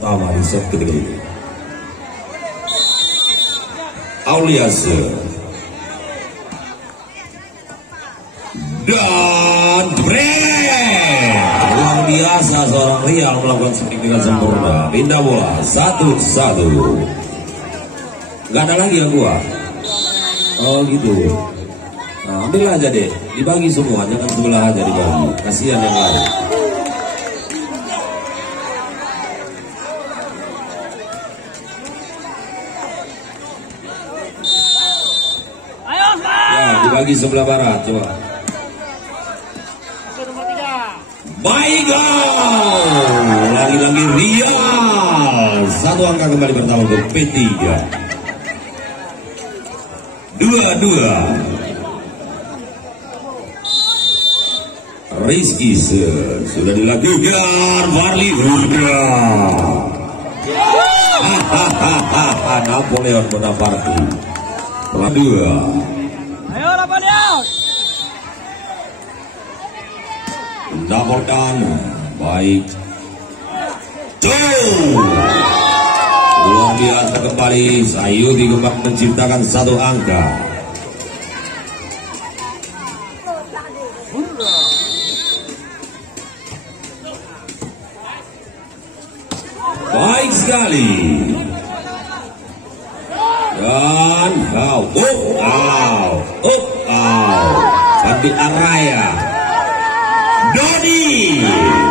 pertama di set ketiga ini. Auliase dan luar biasa seorang Rial melakukan swing dengan sempurna. Pindah bola 1-1. Gak ada lagi yang gua. Oh gitu. Nah, ambil aja deh, dibagi semua, jangan sebelah aja dibagi. Kasihan yang lain. Dibagi sebelah barat, coba. Baik, lagi-lagi Rial. Satu angka kembali bertambah untuk P3. 2-2. Rizky sudah dilakukan. Farli Napoleon Bonaparte. Telah 2. Napoleon baik. Luar biasa kembali. Sayuti kembali menciptakan satu angka. Baik sekali. Dan Andi Araya Dodi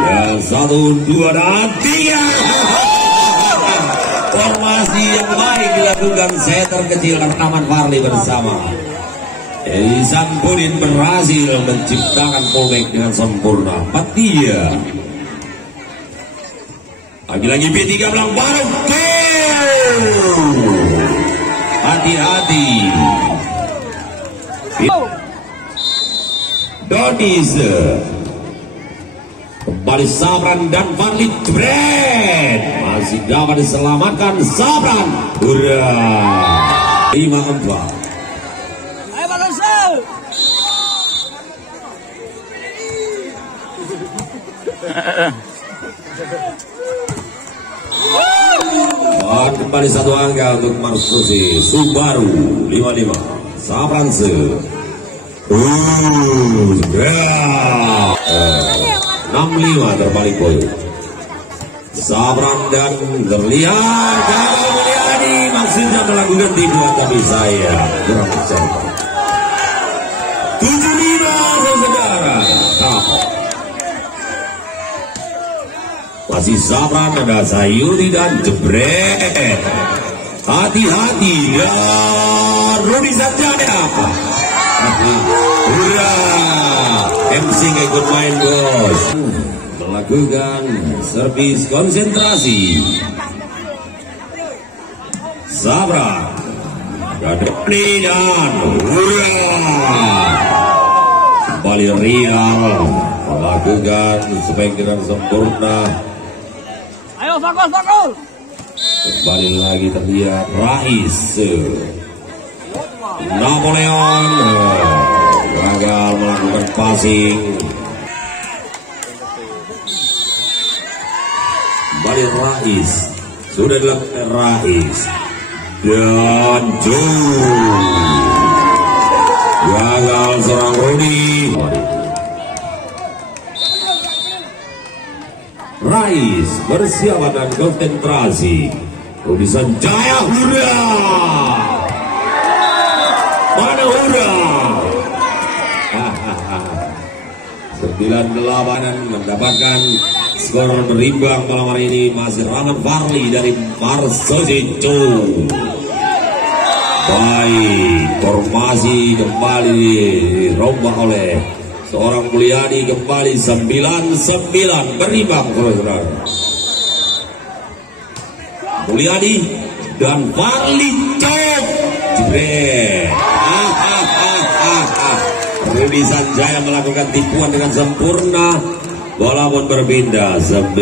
dan 1, 2 dan 3. Formasi yang baik dilakukan setter kecil Artaman Farli bersama Elisan Pudin berhasil menciptakan pullback dengan sempurna. 4-3. Lagi-lagi P3 belang baru. Hati-hati. Dodis kembali Sabran dan Farli jebret. Masih dapat diselamatkan Sabran. Hurrah. 5-4. Ayo Balonsel. Kembali satu angka untuk Marsusi Subaru 55 Sabranse. 65 terbalik poin. Sabran dan terlihat Gagal Mulyadi maksudnya melakukan tiduan, tapi saya kurang percaya. 75 saudara. Masih Sabran, ada Sayuri dan jebret. Hati-hati ya Rudi Sanjaya apa? MC gak ikut main bos. Melakukan servis konsentrasi. Sabran Gadepni dan kembali Rial melakukan spek dengan sempurna. Ayo fokus. Kembali lagi terlihat Rais Napoleon gagal melakukan passing. Kembali Rais, sudah dilakukan Rais dan gagal seorang Rudi. Rais bersiap dan konsentrasi. Rudi Sanjaya mana 98 mendapatkan skor berimbang malam hari ini. Masih Rahman Farli dari Marsusi. Baik, formasi kembali dirombak oleh seorang Mulyadi. Kembali 9-9 berimbang saudara. Mulyadi dan Farli jebret. Rudi Sanjaya melakukan tipuan dengan sempurna. Bola pun berpindah 10-9.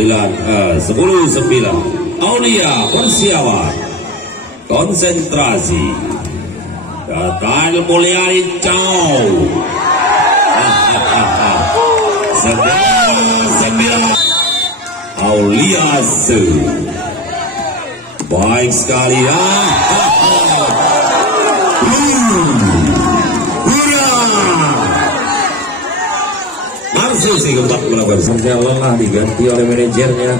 Aulia Persiawan konsentrasi. Datang Mulyadi 9-9. Aulia Baik sekali ya. Marsusi keempat melakukan serja lelah diganti oleh manajernya.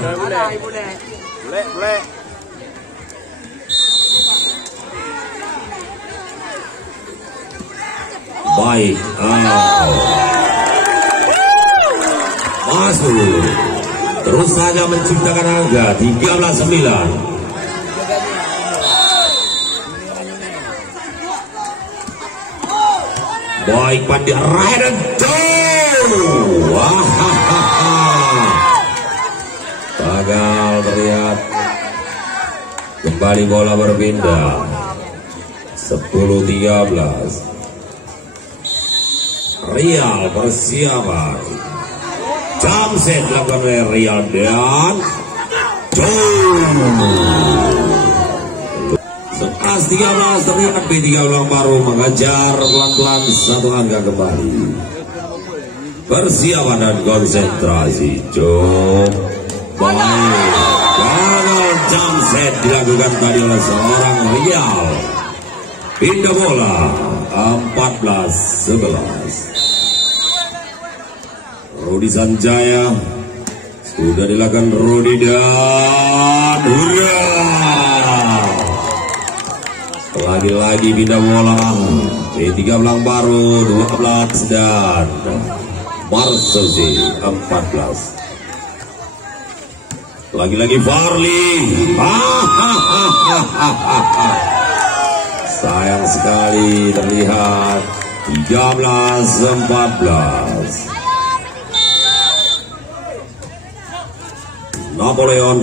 Baik, masuk. Terus saja menciptakan angka 13-9. Baik, Pandi Raider gagal terlihat. Kembali bola berpindah 10-13. Real persiapan. Jam set dilakukan oleh Real dan 11-13 terlihat B3 ulang baru mengejar pelan-pelan satu angka kembali. Persiapan dan konsentrasi. Baik, gagal jam set dilakukan tadi oleh seorang Real. Pindah bola 14-11. Rudi Sanjaya sudah dilakukan Rudi dan lagi-lagi pindah bola. P3 ulang baru 12 dan Marsusi 14. Lagi-lagi Farli. Sayang sekali terlihat 13-14. Napoleon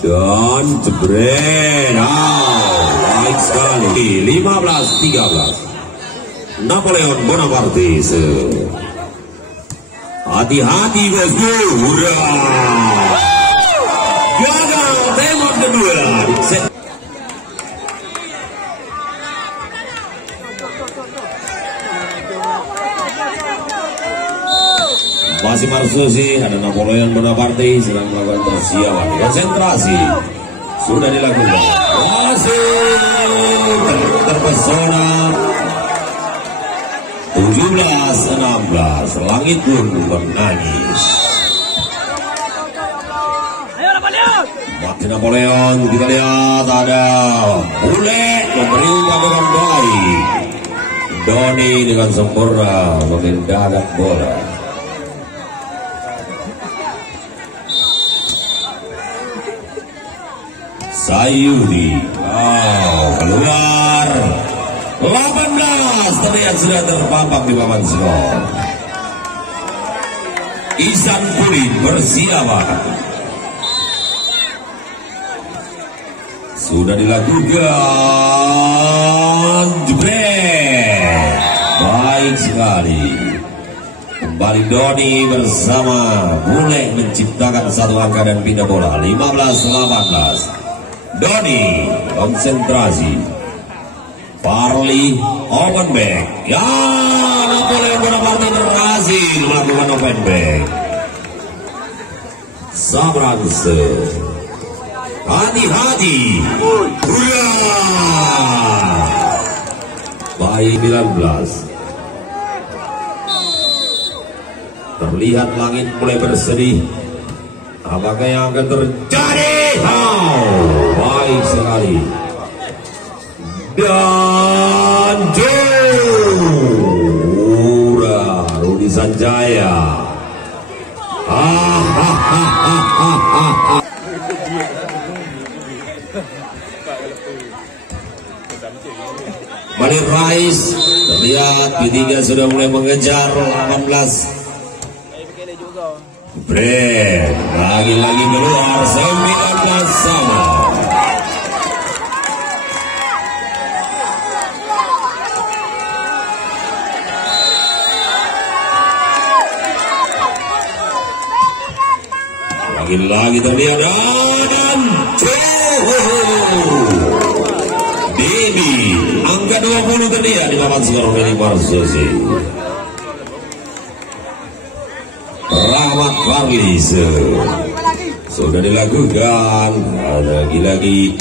dan jebret. Baik sekali 15-13. Napoleon Bonaparte. Hati-hati bosku. Gagal tembak kedua. Masih Marsusi, ada Napoleon Bonaparte sedang melakukan persiapan. Konsentrasi sudah dilakukan. Masih terpesona 17-16. Langit pun menangis. Mati Napoleon, kita lihat ada Bule memberi umpan dengan baik. Doni dengan sempurna memindahkan bola. Sayudi, keluar 18 terlihat sudah terpampang di papan skor. Ihsan Pulin bersiapan. Sudah dilakukan jebret. Baik sekali. Kembali Doni bersama Bule menciptakan satu angka dan pindah bola 15-18. Doni konsentrasi. Farli open back. Ya, Napoleon Bonaparte berhasil melakukan open back. Sabranse. Hati-hati. Baik 19. Terlihat langit mulai bersedih. Apakah yang akan terjadi? Baik sekali. Dan Rudi Sanjaya. Balik Rais. Terlihat P3 sudah mulai mengejar 18. Bret lagi-lagi keluar 19 sama. Lagi-lagi terlihat dan Debi angka 20 terlihat di papan skor dari Marsusi. Rahmat Farli sudah dilakukan. Lagi-lagi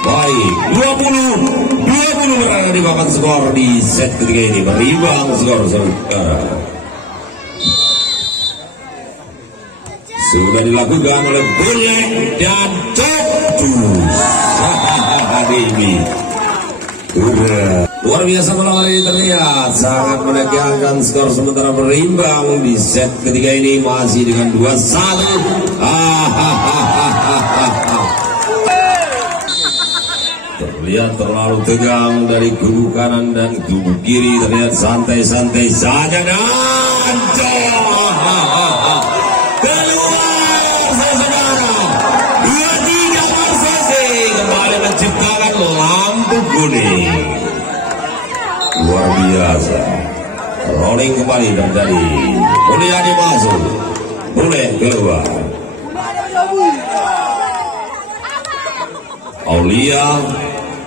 baik, 20 berada di papan skor di set ketiga ini, berimbang skor saudara. Sudah dilakukan oleh Bule dan Cocus. Ini luar biasa malam hari ini, terlihat sangat menegangkan skor, sementara berimbang di set ketiga ini masih dengan 2-1. Terlihat terlalu tegang dari kubu kanan dan kubu kiri, terlihat santai-santai saja dan menciptakan lampu kuning. Luar biasa, rolling kembali terjadi. Mulyadi masuk, boleh keluar. Aulia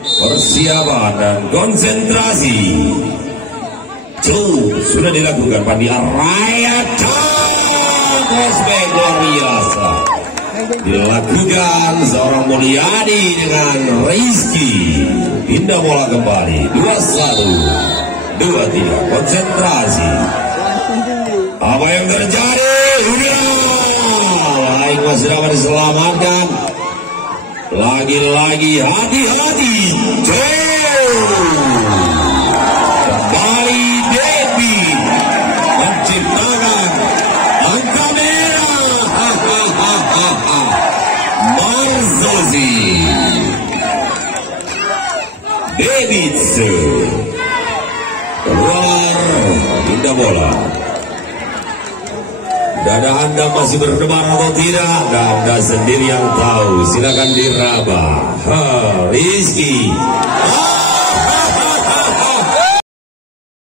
persiapan dan konsentrasi. Sudah dilakukan Pandi Araya. Prospek luar biasa dilakukan seorang Mulyadi dengan Rizky. Pindah bola kembali 2-1, 2-3, konsentrasi. Apa yang terjadi? Baik, masih dapat diselamatkan. Lagi-lagi hati-hati. Kembali Devi menciptakan angka merah. Marzozi Davidson keluar, pindah bola. Dada Anda masih berdebar atau tidak? Anda sendiri yang tahu. Silakan diraba. Rizky